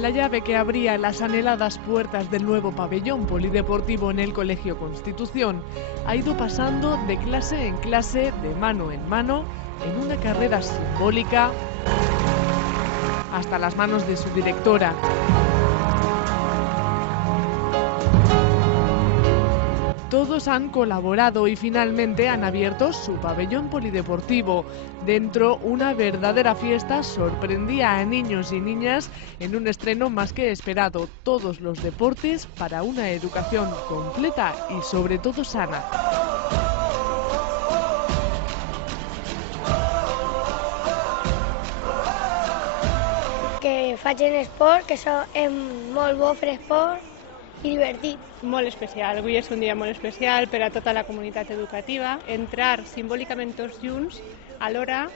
La llave que abría las anheladas puertas del nuevo pabellón polideportivo en el Colegio Constitución ha ido pasando de clase en clase, de mano en mano, en una carrera simbólica hasta las manos de su directora. Todos han colaborado y finalmente han abierto su pabellón polideportivo. Dentro, una verdadera fiesta sorprendía a niños y niñas en un estreno más que esperado. Todos los deportes para una educación completa y sobre todo sana. Que facin esport, que això és molt bo fer esport i divertit. Molt especial, avui és un dia molt especial per a tota la comunitat educativa. Entrar simbòlicament tots junts alhora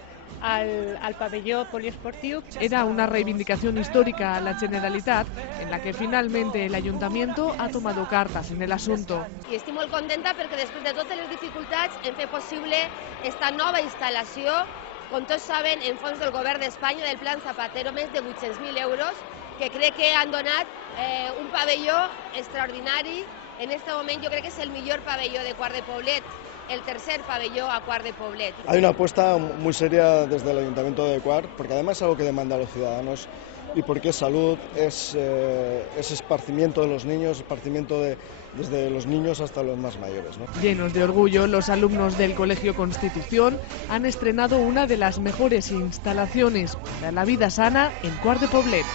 al pabelló poliesportiu. Era una reivindicación histórica a la Generalitat en la que finalmente el Ayuntamiento ha tomado cartas en el asunto. I estic molt contenta perquè després de totes les dificultats hem fet possible esta nova instal·lació. Com tots saben, en fons del govern d'Espanya, del Plan Zapatero, més de 800.000 euros, que crec que han donat un pabelló extraordinari. En este moment jo crec que és el millor pabelló de Quart de Poblet, el tercer pabelló a Quart de Poblet. Hay una apuesta muy seria desde el Ayuntamiento de Quart, porque además es algo que demandan los ciudadanos y porque es salud, es esparcimiento de los niños, esparcimiento desde los niños hasta los más mayores, ¿no? Llenos de orgullo, los alumnos del Colegio Constitución han estrenado una de las mejores instalaciones para la vida sana en Quart de Poblet.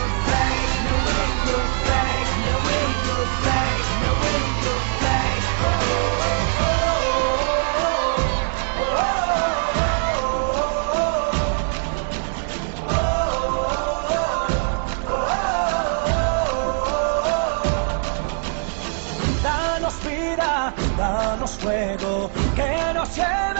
Danos vida, danos fuego, que nos lleve